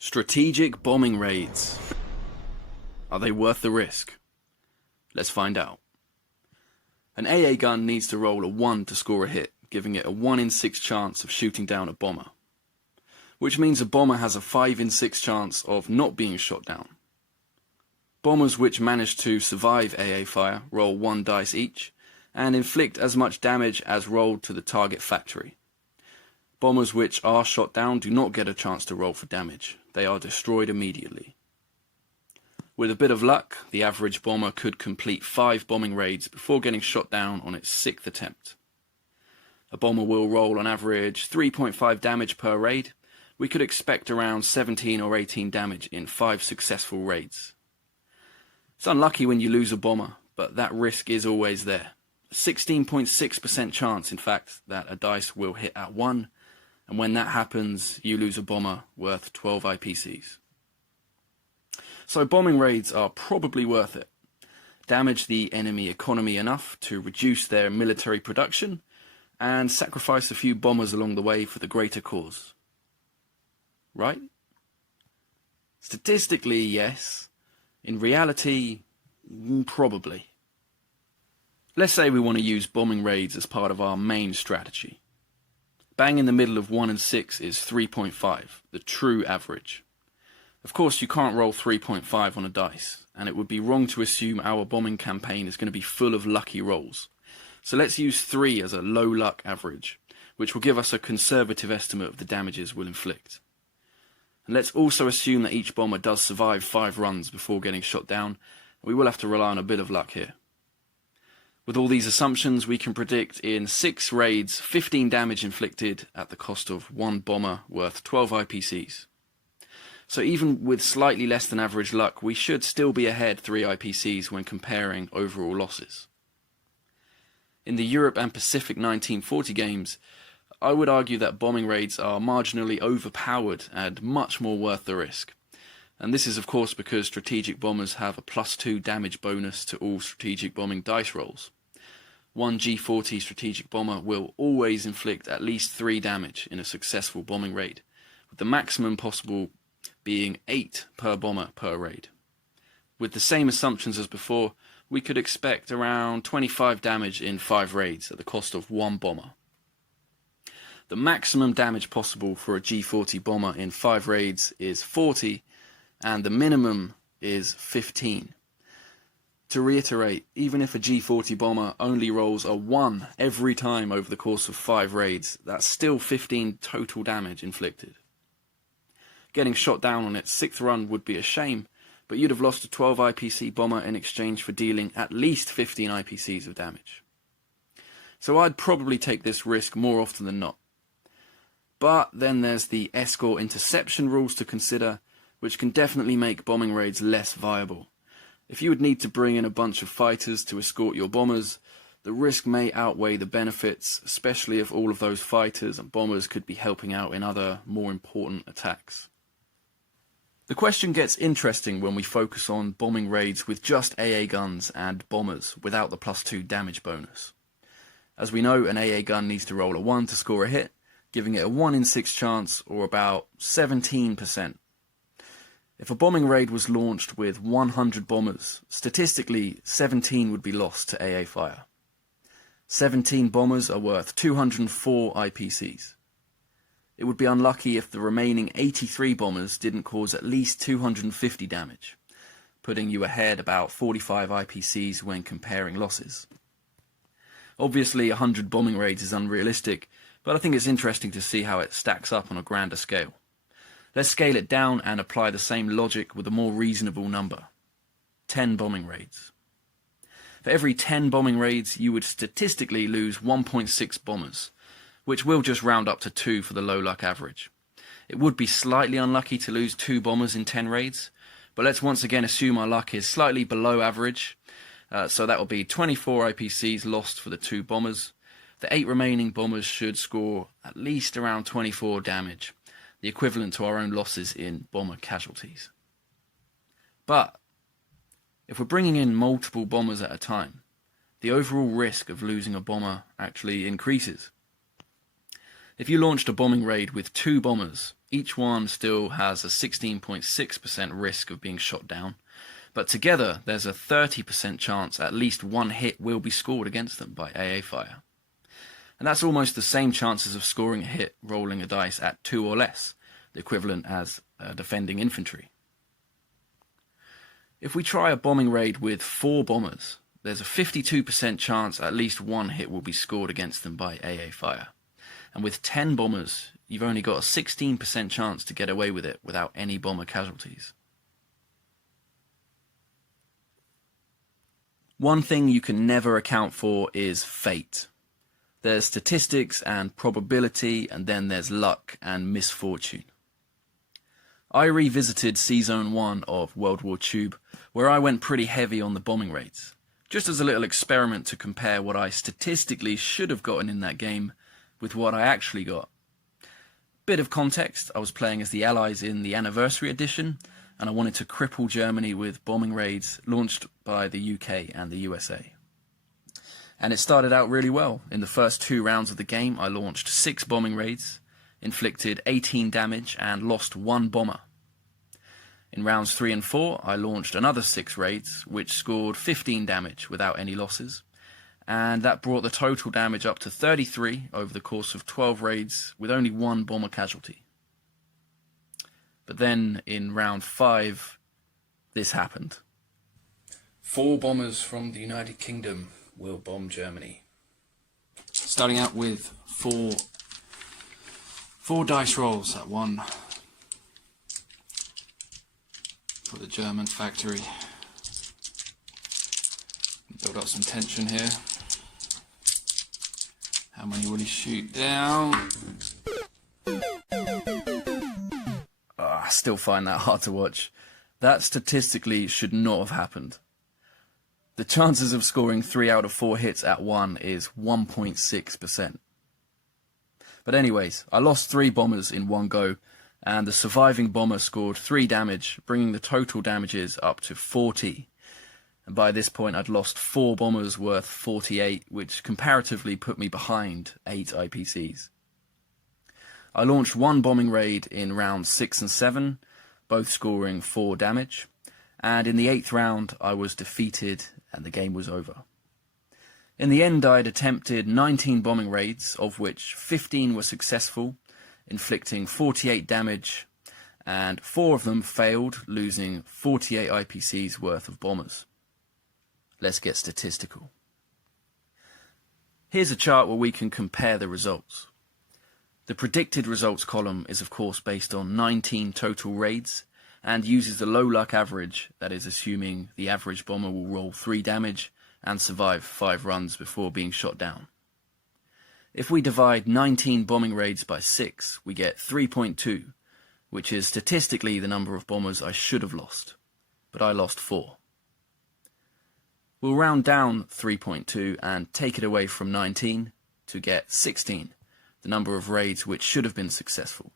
Strategic bombing raids. Are they worth the risk? Let's find out. An AA gun needs to roll a 1 to score a hit, giving it a 1 in 6 chance of shooting down a bomber. Which means a bomber has a 5 in 6 chance of not being shot down. Bombers which manage to survive AA fire roll 1 dice each, and inflict as much damage as rolled to the target factory. Bombers which are shot down do not get a chance to roll for damage. They are destroyed immediately. With a bit of luck, the average bomber could complete 5 bombing raids before getting shot down on its 6th attempt. A bomber will roll on average 3.5 damage per raid. We could expect around 17 or 18 damage in 5 successful raids. It's unlucky when you lose a bomber, but that risk is always there. A 16.6% chance, in fact, that a dice will hit at 1, and when that happens, you lose a bomber worth 12 IPCs. So bombing raids are probably worth it. Damage the enemy economy enough to reduce their military production, and sacrifice a few bombers along the way for the greater cause. Right? Statistically, yes. In reality, probably. Let's say we want to use bombing raids as part of our main strategy. Bang in the middle of 1 and 6 is 3.5, the true average. Of course, you can't roll 3.5 on a dice, and it would be wrong to assume our bombing campaign is going to be full of lucky rolls. So let's use 3 as a low luck average, which will give us a conservative estimate of the damages we'll inflict. And let's also assume that each bomber does survive 5 runs before getting shot down. We will have to rely on a bit of luck here. With all these assumptions, we can predict in 6 raids 15 damage inflicted at the cost of 1 bomber worth 12 IPCs. So even with slightly less than average luck, we should still be ahead 3 IPCs when comparing overall losses. In the Europe and Pacific 1940 games, I would argue that bombing raids are marginally overpowered and much more worth the risk. And this is of course because strategic bombers have a +2 damage bonus to all strategic bombing dice rolls. One G40 strategic bomber will always inflict at least 3 damage in a successful bombing raid, with the maximum possible being 8 per bomber per raid. With the same assumptions as before, we could expect around 25 damage in 5 raids at the cost of 1 bomber. The maximum damage possible for a G40 bomber in 5 raids is 40, and the minimum is 15. To reiterate, even if a G40 bomber only rolls a 1 every time over the course of 5 raids, that's still 15 total damage inflicted. Getting shot down on its 6th run would be a shame, but you'd have lost a 12 IPC bomber in exchange for dealing at least 15 IPCs of damage. So I'd probably take this risk more often than not. But then there's the Escort interception rules to consider, which can definitely make bombing raids less viable. If you would need to bring in a bunch of fighters to escort your bombers, the risk may outweigh the benefits, especially if all of those fighters and bombers could be helping out in other, more important attacks. The question gets interesting when we focus on bombing raids with just AA guns and bombers without the +2 damage bonus. As we know, an AA gun needs to roll a 1 to score a hit, giving it a 1 in 6 chance, or about 17%. If a bombing raid was launched with 100 bombers, statistically 17 would be lost to AA fire. 17 bombers are worth 204 IPCs. It would be unlucky if the remaining 83 bombers didn't cause at least 250 damage, putting you ahead about 45 IPCs when comparing losses. Obviously 100 bombing raids is unrealistic, but I think it's interesting to see how it stacks up on a grander scale. Let's scale it down and apply the same logic with a more reasonable number. 10 bombing raids. For every 10 bombing raids, you would statistically lose 1.6 bombers, which will just round up to 2 for the low luck average. It would be slightly unlucky to lose 2 bombers in 10 raids, but let's once again assume our luck is slightly below average, so that will be 24 IPCs lost for the 2 bombers. The 8 remaining bombers should score at least around 24 damage, the equivalent to our own losses in bomber casualties. But if we're bringing in multiple bombers at a time, the overall risk of losing a bomber actually increases. If you launched a bombing raid with 2 bombers, Each one still has a 16.6% risk of being shot down, but together there's a 30% chance at least one hit will be scored against them by AA fire. And that's almost the same chances of scoring a hit rolling a dice at 2 or less, the equivalent as defending infantry. If we try a bombing raid with 4 bombers, there's a 52% chance at least one hit will be scored against them by AA fire. And with 10 bombers, you've only got a 16% chance to get away with it without any bomber casualties. One thing you can never account for is fate. There's statistics and probability, and then there's luck and misfortune. I revisited Season 1 of World War Tube, where I went pretty heavy on the bombing raids, just as a little experiment to compare what I statistically should have gotten in that game with what I actually got. Bit of context, I was playing as the Allies in the Anniversary Edition, and I wanted to cripple Germany with bombing raids launched by the UK and the USA. And it started out really well. In the first 2 rounds of the game, I launched 6 bombing raids, inflicted 18 damage, and lost 1 bomber. In rounds 3 and 4, I launched another 6 raids, which scored 15 damage without any losses, and that brought the total damage up to 33 over the course of 12 raids with only 1 bomber casualty. But then, in round 5, this happened. 4 bombers from the United Kingdom will bomb Germany. Starting out with four dice rolls at 1 for the German factory. Build up some tension here. How many will he shoot down? I still find that hard to watch. That statistically should not have happened. The chances of scoring 3 out of 4 hits at 1 is 1.6%. But anyways, I lost 3 bombers in one go, and the surviving bomber scored 3 damage, bringing the total damages up to 40. And by this point I'd lost 4 bombers worth 48, which comparatively put me behind 8 IPCs. I launched 1 bombing raid in rounds 6 and 7, both scoring 4 damage, and in the 8th round I was defeated and the game was over. In the end, I'd attempted 19 bombing raids, of which 15 were successful, inflicting 48 damage, and 4 of them failed, losing 48 IPCs worth of bombers. Let's get statistical. Here's a chart where we can compare the results. The predicted results column is of course based on 19 total raids, and uses the low luck average, that is assuming the average bomber will roll 3 damage and survive 5 runs before being shot down. If we divide 19 bombing raids by 6, we get 3.2, which is statistically the number of bombers I should have lost, but I lost 4. We'll round down 3.2 and take it away from 19 to get 16, the number of raids which should have been successful.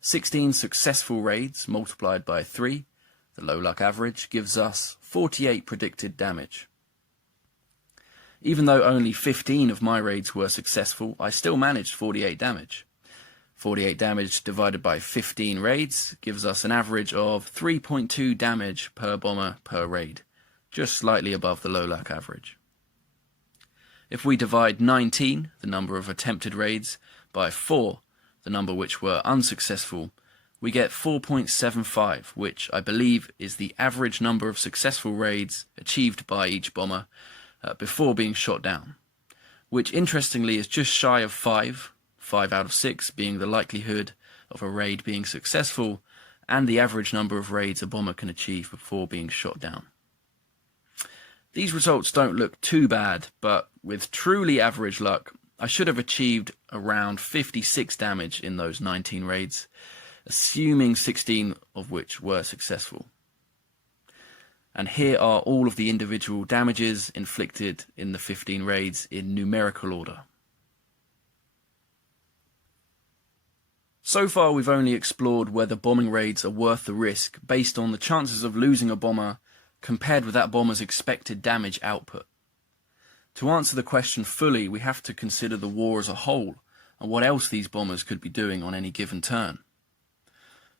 16 successful raids multiplied by 3, the low luck average, gives us 48 predicted damage. Even though only 15 of my raids were successful, I still managed 48 damage. 48 damage divided by 15 raids gives us an average of 3.2 damage per bomber per raid, just slightly above the low luck average. If we divide 19, the number of attempted raids, by 4, the number which were unsuccessful, we get 4.75, which I believe is the average number of successful raids achieved by each bomber before being shot down, which interestingly is just shy of 5 out of 6 being the likelihood of a raid being successful, and the average number of raids a bomber can achieve before being shot down. These results don't look too bad, but with truly average luck, I should have achieved around 56 damage in those 19 raids, assuming 16 of which were successful. And here are all of the individual damages inflicted in the 15 raids in numerical order. So far we've only explored whether bombing raids are worth the risk based on the chances of losing a bomber compared with that bomber's expected damage output. To answer the question fully, we have to consider the war as a whole and what else these bombers could be doing on any given turn.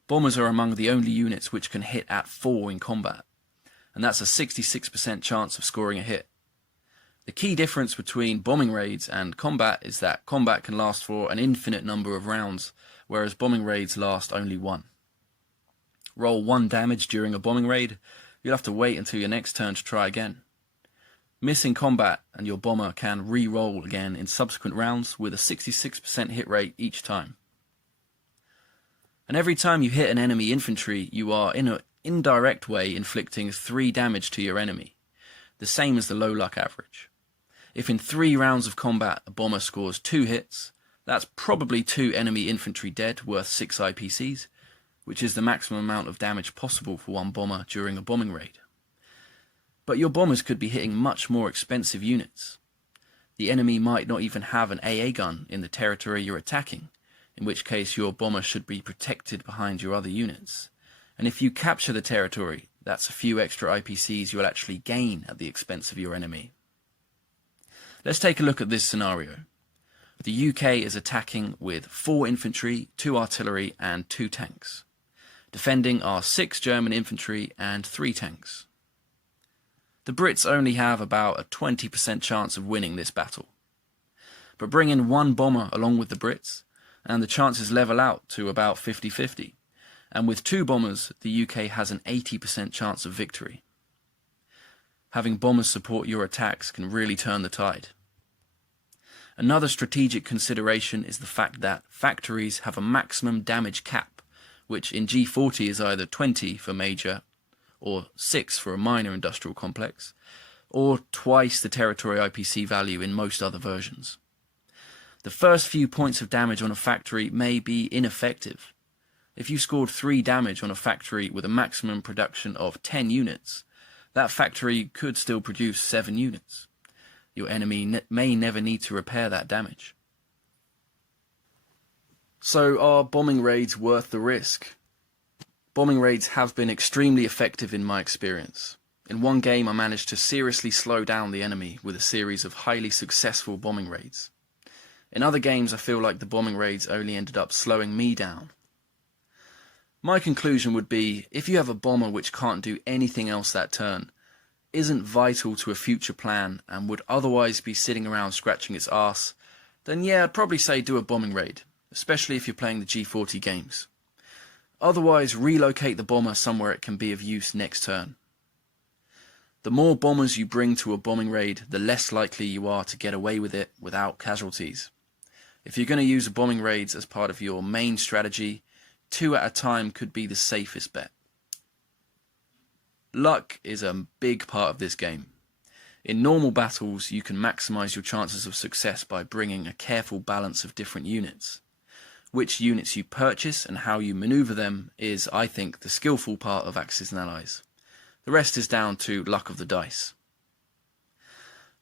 Bombers are among the only units which can hit at 4 in combat, and that's a 66% chance of scoring a hit. The key difference between bombing raids and combat is that combat can last for an infinite number of rounds, whereas bombing raids last only 1. Roll 1 damage during a bombing raid, you'll have to wait until your next turn to try again. Miss in combat and your bomber can re-roll again in subsequent rounds with a 66% hit rate each time. And every time you hit an enemy infantry, you are in an indirect way inflicting 3 damage to your enemy, the same as the low luck average. If in 3 rounds of combat a bomber scores 2 hits, that's probably 2 enemy infantry dead worth 6 IPCs, which is the maximum amount of damage possible for one bomber during a bombing raid. But your bombers could be hitting much more expensive units. The enemy might not even have an AA gun in the territory you're attacking, in which case your bomber should be protected behind your other units. And if you capture the territory, that's a few extra IPCs you'll actually gain at the expense of your enemy. Let's take a look at this scenario. The UK is attacking with 4 infantry, 2 artillery and 2 tanks. Defending are 6 German infantry and 3 tanks. The Brits only have about a 20% chance of winning this battle. But bring in 1 bomber along with the Brits, and the chances level out to about 50-50. And with 2 bombers, the UK has an 80% chance of victory. Having bombers support your attacks can really turn the tide. Another strategic consideration is the fact that factories have a maximum damage cap, which in G40 is either 20 for major, or 6 for a minor industrial complex, or twice the territory IPC value in most other versions. The first few points of damage on a factory may be ineffective. If you scored 3 damage on a factory with a maximum production of 10 units, that factory could still produce 7 units. Your enemy may never need to repair that damage. So are bombing raids worth the risk? Bombing raids have been extremely effective in my experience. In one game I managed to seriously slow down the enemy with a series of highly successful bombing raids. In other games I feel like the bombing raids only ended up slowing me down. My conclusion would be, if you have a bomber which can't do anything else that turn, isn't vital to a future plan and would otherwise be sitting around scratching its arse, then yeah, I'd probably say do a bombing raid, especially if you're playing the G40 games. Otherwise, relocate the bomber somewhere it can be of use next turn. The more bombers you bring to a bombing raid, the less likely you are to get away with it without casualties. If you're going to use bombing raids as part of your main strategy, 2 at a time could be the safest bet. Luck is a big part of this game. In normal battles, you can maximize your chances of success by bringing a careful balance of different units. Which units you purchase and how you maneuver them is, I think, the skillful part of Axis&Allies. The rest is down to luck of the dice.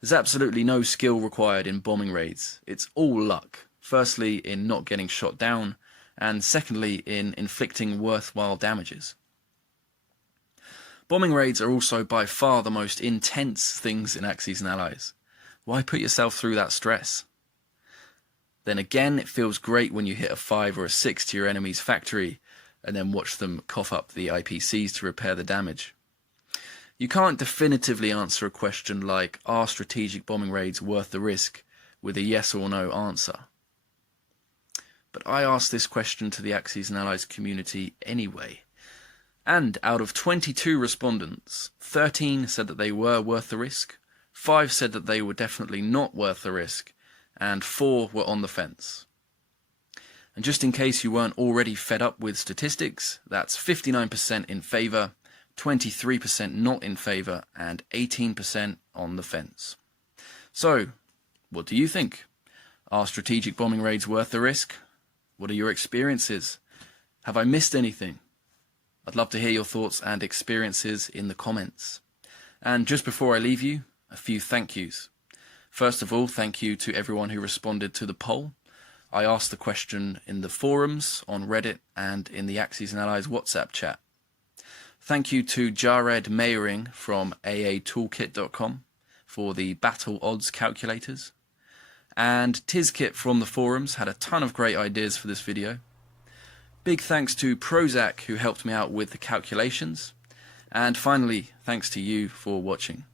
There's absolutely no skill required in bombing raids. It's all luck. Firstly, in not getting shot down, and secondly, in inflicting worthwhile damages. Bombing raids are also by far the most intense things in Axis&Allies. Why put yourself through that stress? Then again, it feels great when you hit a 5 or a 6 to your enemy's factory and then watch them cough up the IPCs to repair the damage. You can't definitively answer a question like, are strategic bombing raids worth the risk, with a yes or no answer. But I asked this question to the Axis&Allies community anyway. And out of 22 respondents, 13 said that they were worth the risk, 5 said that they were definitely not worth the risk, and 4 were on the fence. And just in case you weren't already fed up with statistics, that's 59% in favour, 23% not in favour, and 18% on the fence. So, what do you think? Are strategic bombing raids worth the risk? What are your experiences? Have I missed anything? I'd love to hear your thoughts and experiences in the comments. And just before I leave you, a few thank yous. First of all, thank you to everyone who responded to the poll. I asked the question in the forums, on Reddit, and in the Axis&Allies WhatsApp chat. Thank you to Jared Mayering from aatoolkit.com for the battle odds calculators. And Tizkit from the forums had a ton of great ideas for this video. Big thanks to Prozac, who helped me out with the calculations. And finally, thanks to you for watching.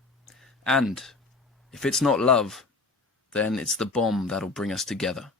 And if it's not love, then it's the bomb that'll bring us together.